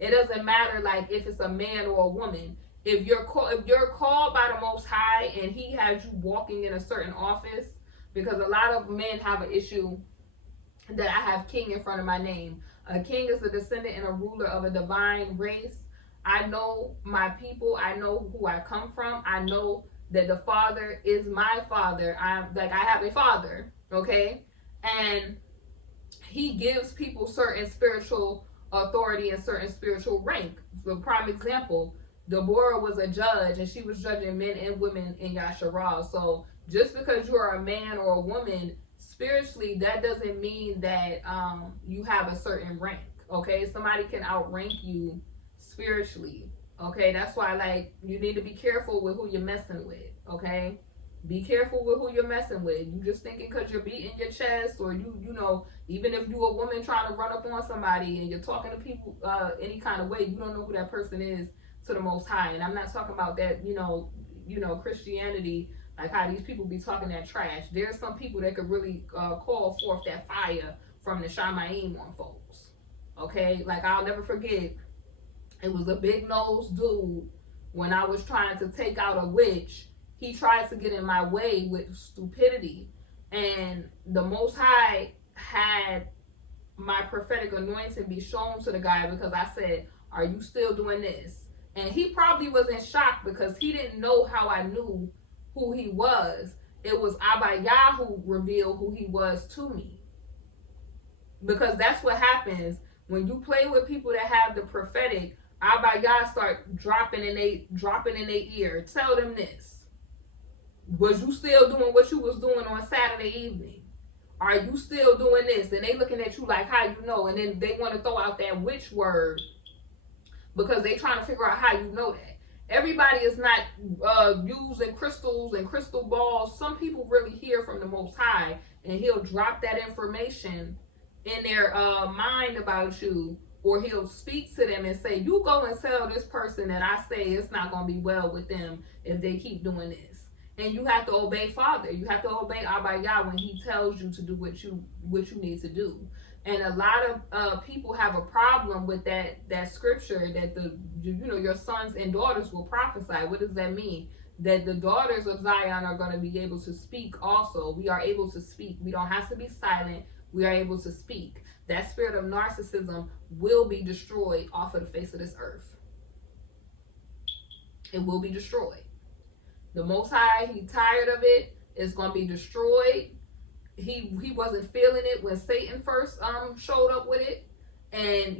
It doesn't matter like if it's a man or a woman. If you're called by the Most High and He has you walking in a certain office, because a lot of men have an issue that I have king in front of my name. A king is a descendant and a ruler of a divine race. I know my people. I know who I come from. I know that the Father is my Father. I have a Father, okay? And He gives people certain spiritual authority and certain spiritual rank. For prime example, Deborah was a judge and she was judging men and women in Yasharal. So just because you are a man or a woman spiritually, that doesn't mean that you have a certain rank. Okay, somebody can outrank you spiritually. Okay, that's why like you need to be careful with who you're messing with. Okay, be careful with who you're messing with. You just thinking because you're beating your chest, or you know, even if you're a woman trying to run up on somebody and you're talking to people any kind of way, you don't know who that person is to the Most High. And I'm not talking about that, you know, Christianity, like how these people be talking that trash. There's some people that could really call forth that fire from the Shamayim on folks. Okay, like I'll never forget, it was a big nosed dude when I was trying to take out a witch. He tried to get in my way with stupidity, and the Most High had my prophetic anointing be shown to the guy because I said, "Are you still doing this?" And he probably was in shock because he didn't know how I knew who he was. It was Abaya who revealed who he was to me. Because that's what happens when you play with people that have the prophetic. Abaya start dropping in their ear. Tell them this. Was you still doing what you was doing on Saturday evening? Are you still doing this? And they looking at you like, how you know? And then they want to throw out that witch word because they trying to figure out how you know that. Everybody is not using crystals and crystal balls. Some people really hear from the Most High, and He'll drop that information in their mind about you, or He'll speak to them and say, you go and tell this person that I say it's not going to be well with them if they keep doing this. And you have to obey Father. You have to obey Abaya when He tells you to do what you need to do. And a lot of people have a problem with that scripture that your sons and daughters will prophesy. What does that mean? That the daughters of Zion are going to be able to speak also. We are able to speak. We don't have to be silent. We are able to speak. That spirit of narcissism will be destroyed off of the face of this earth. It will be destroyed. The Most High, He tired of it. It's going to be destroyed. He wasn't feeling it when Satan first showed up with it. And,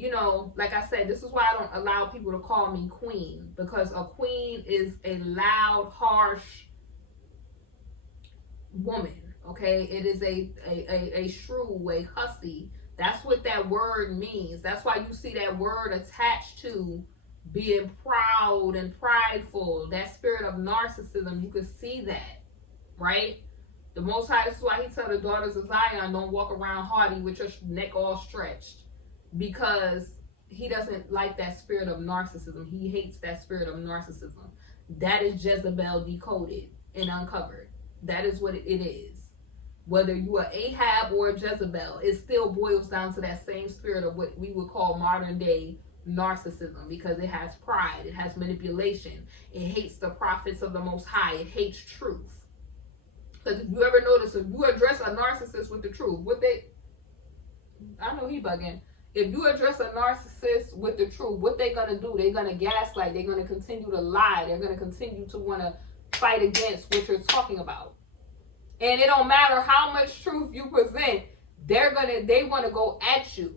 like I said, this is why I don't allow people to call me queen. Because a queen is a loud, harsh woman. Okay? It is a shrew, a hussy. That's what that word means. That's why you see that word attached to being proud and prideful. That spirit of narcissism, you can see that. Right? The Most High, this is why He tell the daughters of Zion, don't walk around haughty with your neck all stretched. Because He doesn't like that spirit of narcissism. He hates that spirit of narcissism. That is Jezebel decoded and uncovered. That is what it is. Whether you are Ahab or Jezebel, it still boils down to that same spirit of what we would call modern day narcissism, because it has pride, it has manipulation, it hates the prophets of the Most High, it hates truth. Because if you ever notice, if you address a narcissist with the truth, I know he bugging. If you address a narcissist with the truth, what they're going to do, they're going to gaslight, they're going to continue to lie, they're going to continue to want to fight against what you're talking about. And it don't matter how much truth you present, they want to go at you.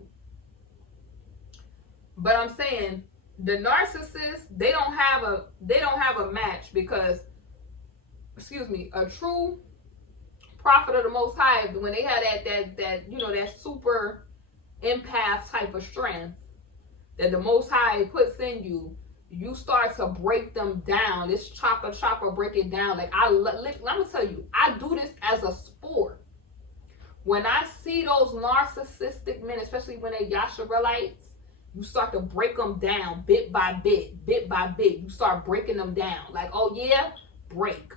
But I'm saying the narcissist, they don't have a match, because a true prophet of the Most High, when they had that super empath type of strength that the Most High puts in you, you start to break them down. This chopper break it down. Like let me tell you, I do this as a sport. When I see those narcissistic men, especially when they're Yasharelites, you start to break them down bit by bit, bit by bit. You start breaking them down. Like, oh yeah, break.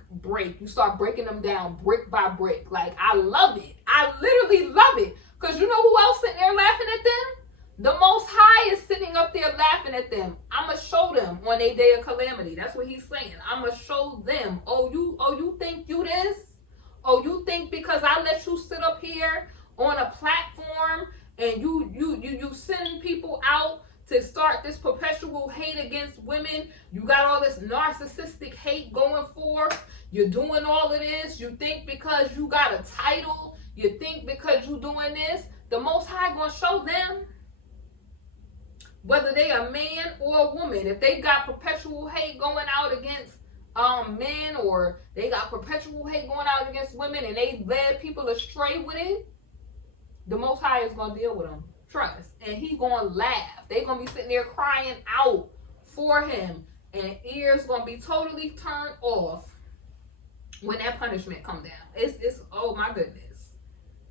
You start breaking them down brick by brick. Like, I love it. I literally love it. Because you know who else sitting there laughing at them? The Most High is sitting up there laughing at them. I'm gonna show them on their day of calamity. That's what he's saying. I'm gonna show them. Oh, you think you this? Oh, you think because I let you sit up here on a platform and you sending people out to start this perpetual hate against women? You got all this narcissistic hate going forth. You're doing all of this. You think because you got a title, you think because you doing this, the Most High gonna show them. Whether they a man or a woman, if they got perpetual hate going out against men, or they got perpetual hate going out against women, and they led people astray with it, the Most High is gonna deal with them. Trust, and he gonna laugh. They gonna be sitting there crying out for him, and ears gonna be totally turned off when that punishment come down. It's oh my goodness,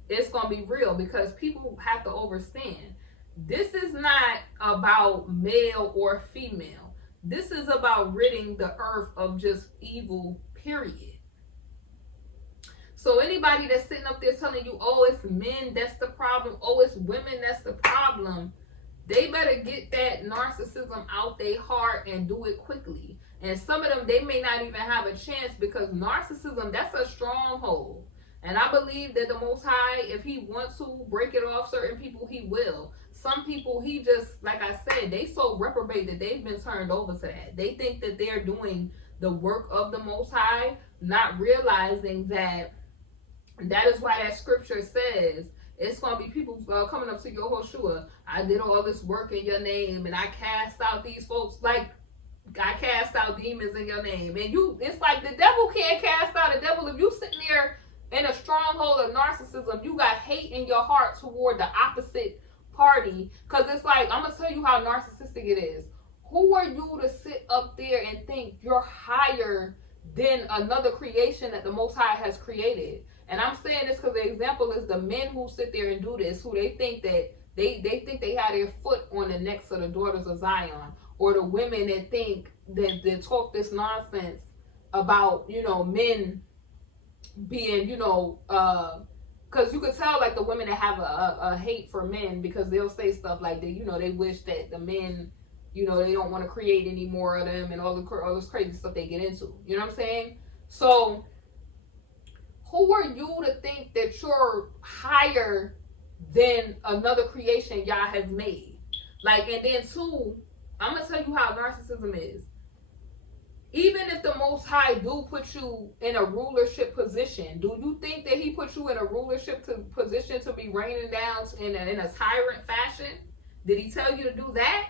it's gonna be real, because people have to understand. This is not about male or female. This is about ridding the earth of just evil, period. So anybody that's sitting up there telling you, oh, it's men that's the problem, oh, it's women that's the problem, they better get that narcissism out their heart and do it quickly. And some of them, they may not even have a chance, because narcissism, that's a stronghold. And I believe that the Most High, if he wants to break it off certain people, he will. Some people, he just, like I said, they so reprobate that they've been turned over to that. They think that they're doing the work of the Most High, not realizing that that is why that scripture says it's going to be people coming up to your Hoshua. I did all this work in your name, and I cast out these folks. Like, I cast out demons in your name. And it's like the devil can't cast out a devil. If you sitting there in a stronghold of narcissism, you got hate in your heart toward the opposite party. Because it's like, I'm going to tell you how narcissistic it is. Who are you to sit up there and think you're higher than another creation that the Most High has created? And I'm saying this because the example is the men who sit there and do this, who they think that they think they have their foot on the necks of the daughters of Zion, or the women that think that talk this nonsense about, men being, because you could tell, like, the women that have a hate for men, because they'll say stuff like that, they wish that the men, they don't want to create any more of them, and all this crazy stuff they get into. You know what I'm saying? So who are you to think that you're higher than another creation Yah has made? Like, and then two, I'm going to tell you how narcissism is. Even if the Most High do put you in a rulership position, do you think that he put you in a rulership position to be raining down in a tyrant fashion? Did he tell you to do that?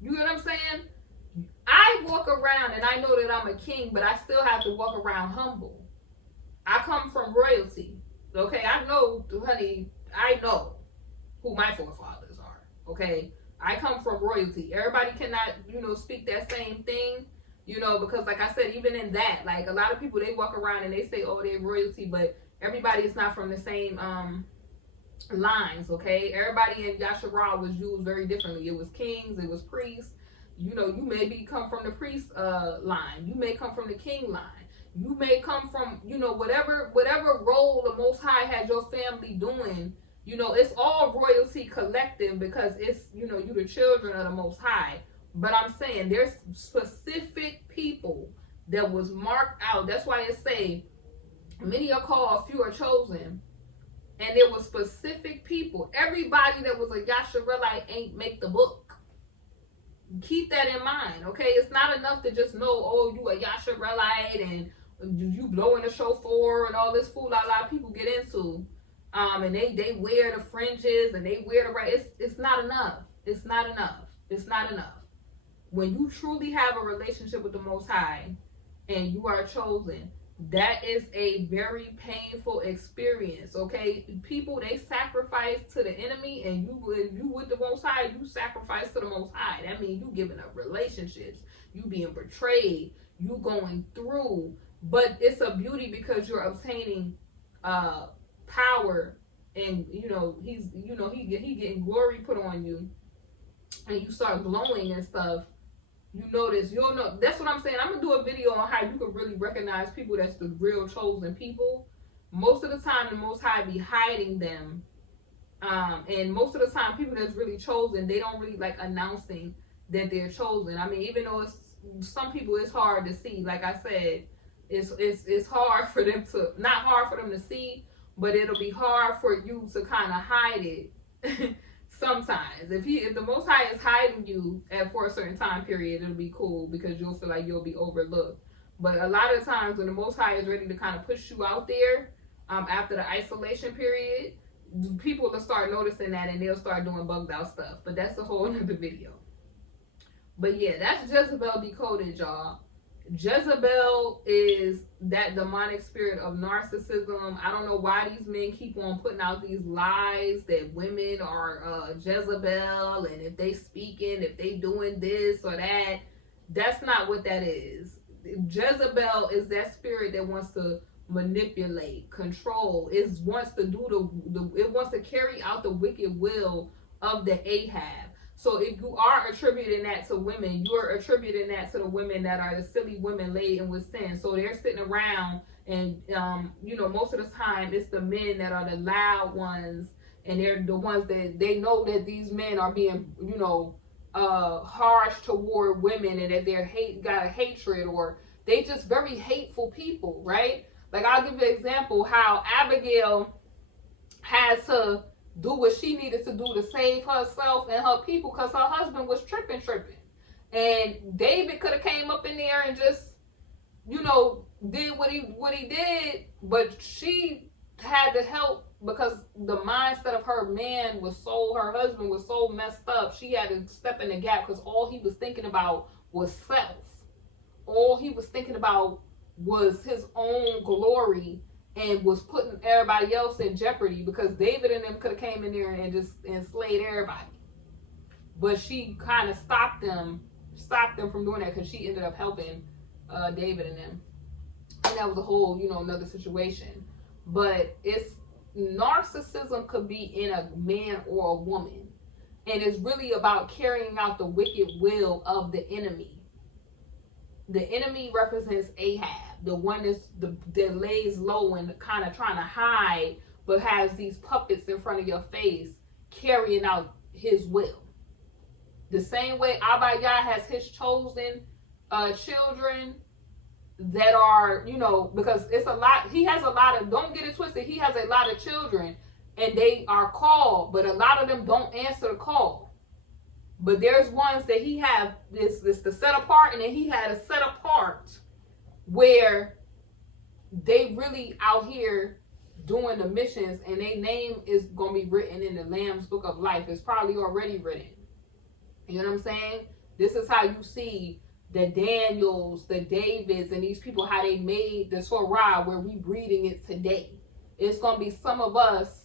You know what I'm saying? I walk around and I know that I'm a king, but I still have to walk around humble. I come from royalty. Okay, I know, honey, I know who my forefathers are. Okay, I come from royalty. Everybody cannot, speak that same thing, because like I said, even in that, like, a lot of people, they walk around and they say, oh, they're royalty, but everybody is not from the same lines. Okay, everybody in Yasharah was used very differently. It was kings, it was priests. You may come from the priest line. You may come from the king line. You may come from, whatever role the Most High had your family doing. It's all royalty collective, because it's, you the children of the Most High. But I'm saying there's specific people that was marked out. That's why it say, many are called, few are chosen. And there was specific people. Everybody that was a Yasharelite ain't make the book. Keep that in mind, okay? It's not enough to just know, oh, you a Yasharelite and you blowing the shofar and all this fool a lot of people get into. And they wear the fringes and they wear the right. It's not enough. It's not enough. It's not enough. When you truly have a relationship with the Most High and you are chosen, that is a very painful experience, okay? People, they sacrifice to the enemy, and you with the Most High, you sacrifice to the Most High. That means you giving up relationships, you being betrayed, you going through. But it's a beauty because you're obtaining power, and he getting glory put on you, and you start glowing and stuff. You'll know. That's what I'm saying. I'm gonna do a video on how you can really recognize people that's the real chosen people. Most of the time, the Most High be hiding them And most of the time, people that's really chosen, they don't really like announcing that they're chosen. I mean, even though some people, it's hard to see. Like I said, it's hard for them to, not hard for them to see, but it'll be hard for you to kind of hide it. Sometimes, if the Most High is hiding you for a certain time period, it'll be cool because you'll feel like you'll be overlooked. But a lot of times, when the Most High is ready to kind of push you out there, after the isolation period, people will start noticing that and they'll start doing bugged out stuff. But that's a whole other video. But yeah, that's Jezebel decoded, y'all. Jezebel is that demonic spirit of narcissism. I don't know why these men keep on putting out these lies that women are Jezebel, and if they speaking, if they doing this or that. That's not what that is. Jezebel is that spirit that wants to manipulate, control. It wants to do it wants to carry out the wicked will of the Ahab. So if you are attributing that to women, you are attributing that to the women that are the silly women laden with sin. So they're sitting around and, most of the time it's the men that are the loud ones, and they're the ones that they know that these men are being, harsh toward women, and that they're got a hatred, or they just very hateful people, right? Like, I'll give you an example how Abigail had to do what she needed to do to save herself and her people because her husband was tripping. And David could have came up in there and just, did what he did, but she had to help because the mindset of her husband was so messed up. She had to step in the gap because all he was thinking about was self. All he was thinking about was his own glory, and was putting everybody else in jeopardy because David and them could have came in there and slayed everybody. But she kind of stopped them from doing that because she ended up helping David and them. And that was a whole, another situation. But narcissism could be in a man or a woman. And it's really about carrying out the wicked will of the enemy. The enemy represents Ahab, the one that lays low and kind of trying to hide, but has these puppets in front of your face carrying out his will. The same way Abaya has his chosen children that are, because it's a lot. He has a lot of, don't get it twisted, he has a lot of children and they are called, but a lot of them don't answer the call. But there's ones that he have this the set apart, and then he had a set apart where they really out here doing the missions, and their name is going to be written in the Lamb's Book of Life. It's probably already written. You know what I'm saying? This is how you see the Daniels, the Davids, and these people, how they made the Torah where we reading it today. It's going to be some of us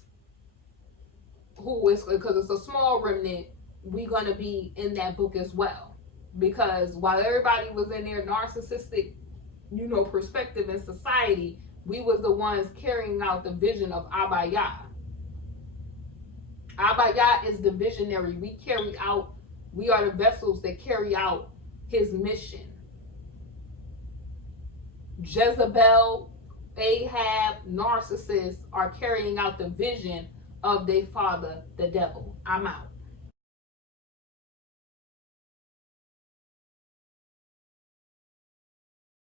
who is, because it's a small remnant, we're going to be in that book as well. Because while everybody was in their narcissistic, perspective in society, we was the ones carrying out the vision of Abaya. Abaya is the visionary. We are the vessels that carry out his mission. Jezebel, Ahab, narcissists are carrying out the vision of their father, the devil. I'm out.